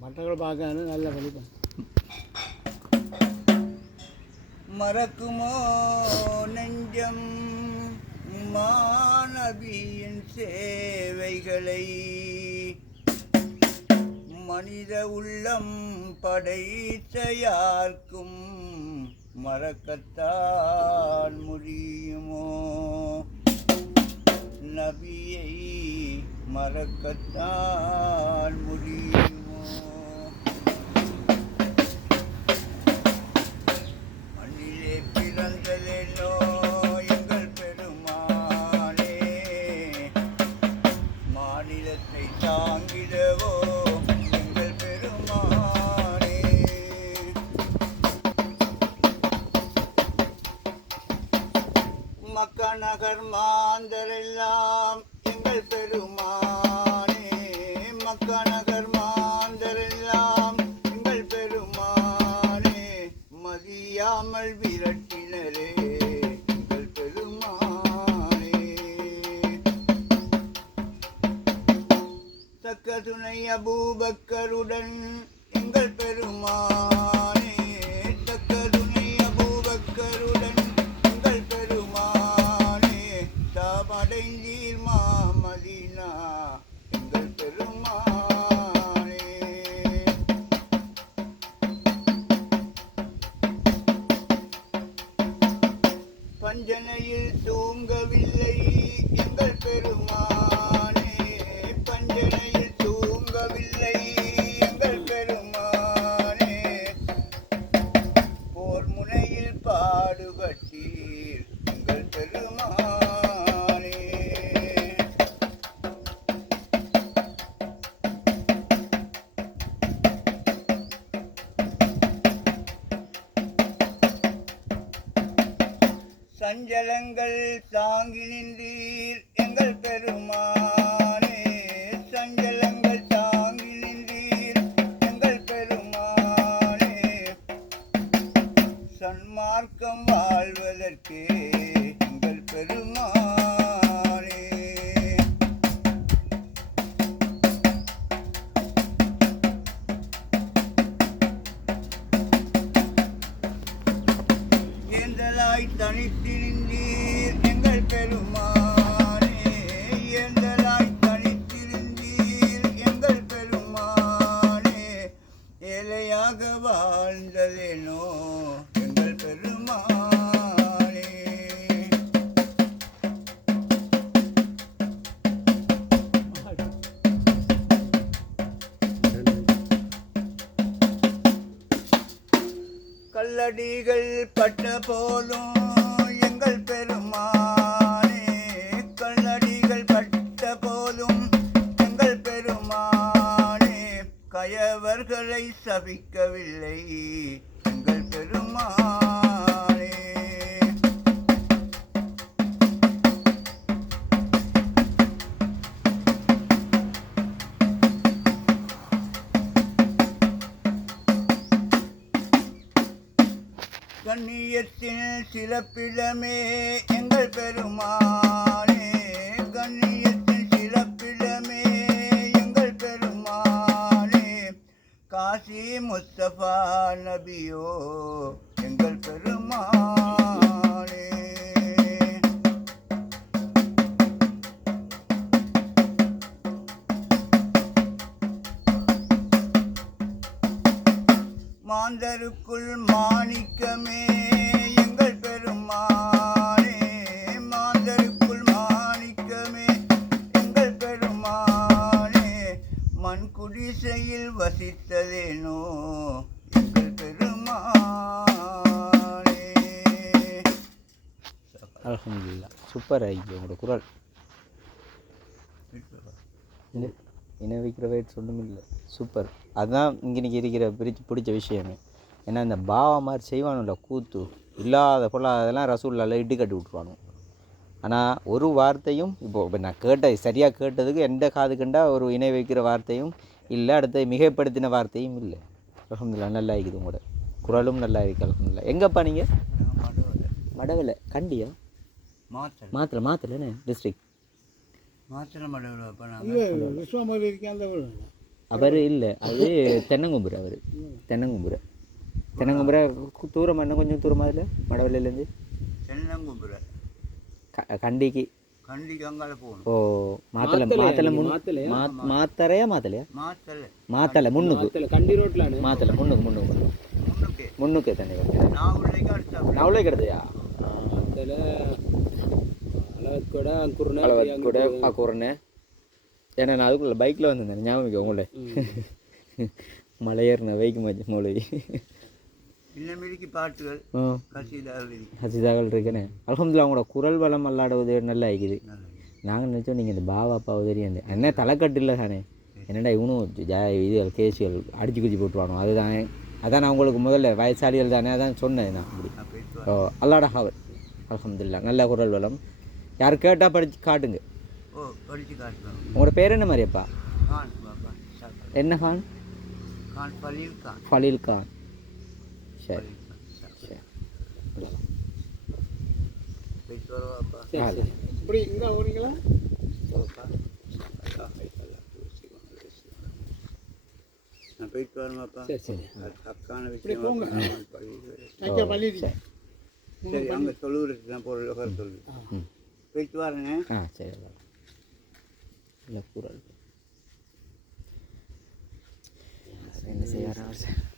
மற்றவர்கள் பார்க்க நல்ல வழிபா மறக்குமோ நெஞ்சம்? மாணவியின் சேவைகளை மனித உள்ளம் படைத்த யாருக்கும் மறக்கத்தான் முடியுமோ? நபியை மறக்கத்தான் முடியும்? மக்க எங்கள் பெருமானே. மக்க எங்கள் பெருமானே. மதியாமல் விரட்டினரே எங்கள் பெருமானே. தக்க துணை அபூபக்கருடன் எங்கள் பெருமானே. தாமடைந்தீர் மாமதினா எங்கள் பெருமானே. பஞ்சனையில் தூங்கவில்லை எங்கள் பெருமானே. பஞ்சனையில் தூங்கவில்லை எங்கள் பெருமானே. போர் முனையில் சஞ்சலங்கள் தாங்கி நின்றீர். எங்கள் பெருமானே சஞ்சல கல்லடிகள் பட்ட போலும் எங்கள் பெருமானே. கல்லடிகள் பட்ட போலும் எங்கள் பெருமானே. கயவர்களை சபிக்கவில்லை எங்கள் பெருமானே. கண்ணியத்தின் சிறப்பிடமே எங்கள் பெருமானே. கண்ணியத்தின் சிறப்பிடமே எங்கள் பெருமானே. காசி முஸ்தபா நபியோ எங்கள் பெருமான். மாந்தருக்குள் மாணிக்கமே எங்கள் பெருமானே மாந்தருக்குள் மாணிக்கமே எங்கள் பெருமானே மண் குடிசையில் வசித்ததேனோ எங்கள் பெருமானே. அல்ஹம்துலில்லாஹ் சூப்பர் ஐயோ உங்களோட குரல். இன- இன வைக்கிற வேட் ஒன்றும் இல்லை சூப்பர். அதுதான் இங்கே இருக்கிற பிரிச்சு பிடிச்ச விஷயமே. ஏன்னா இந்த பாவா மாதிரி செய்வானுல்ல கூத்து. இல்லாத பொருள் அதெல்லாம் ரசூல்லால இட்டு கட்டி விட்ருவானு ஆனால் ஒரு வார்த்தையும் இப்போ இப்போ நான் கேட்ட சரியாக கேட்டதுக்கு எந்த காது கண்டா ஒரு இணை வைக்கிற வார்த்தையும் இல்லை அடுத்து மிகைப்படுத்தின வார்த்தையும் இல்லை. அல்ஹம்துலில்லாஹ் நல்லா இருக்குது உங்களோட. குரலும் நல்லா இருக்கு அல்ஹம்துலில்லாஹ். எங்கப்பா நீங்கள் மடவில். கண்டியா? மாத்திரை மாத்திரை டிஸ்ட்ரிக்ட் மடவில் விஸ்வமயில் இருக்கேன் அந்த வீடு அவர் இல்லை அது தென்னங்கும்புரை அவர். தென்னங்கும்புரை. தென்னங்கும்புரை கு- தூரம் என்ன கொஞ்சம் தூரமாக இல்லை? மடவள்ளியிலேருந்து தென்னங்கும்புரை க கண்டிக்கு. கண்டிக்கு அங்கால போகணும். ஓ மாத்தலை மாத்தலை முன் மாத்தரையா மாத்தலையா மாத்தலை மாத்தலை முன்னுக்கு. மாத்தல கண்டி ரோட்லானு மாத்தலை முன்னுக்கு முன்னுக்கு. முன்னுக்கு. முன்னுக்கு தண்ணி நான் உள்ளே கிடதையா மாத்தல அளவுக்கு கூட குருணை அளவு கூட பார்க்குறேன்னு ஏன்னா நான் அதுக்குள்ள பைக்கில் வந்திருந்தேன் ஞாபகம் உங்களை. மலையேறின வைக்கு மச்சி மூளை இன்னமிருக்கு பாட்டுகள். ஹசிதாக்கள் இருக்குன்னு அலமதுல்லா உங்களோட குரல் வளம் அல்லாடுவது நல்லா இருக்குது. நல்லது. நாங்கள் நினச்சோம் நீங்கள் இந்த பாவா பாவை தெரியும் என்ன தலைக்கட்டு இல்லை தானே. என்னடா இவனும் ஜா இதுகள் கேஸுகள் அடிச்சு குச்சி போட்டுருவானோ? அதுதான். அதான் நான் உங்களுக்கு முதல்ல வயசாளிகள் தானே அதான் சொன்னேன் நான் அப்படி. ஓ அல்லாட ஹவர் அலமதுல்லா நல்ல குரல் வளம். யார் கேட்டால் படித்து காட்டுங்க. ஓ உங்களோட பேர் என்ன மாதிரியாப்பா. என்ன கான்? பள்ளியில் கான். ஃபலீல் கான். சரி. சரி. போயிட்டு இப்படி இங்கே. நான் வரமாப்பா சரி சரி அக்கான விஷயம் சரி அங்கே தொழுவுறதுக்கு தான் பொருள் உட்கார போயிட்டு வரேங்க ஆ சரி அவ்வளவுதான். நல்ல குரல் என்ன செய்ய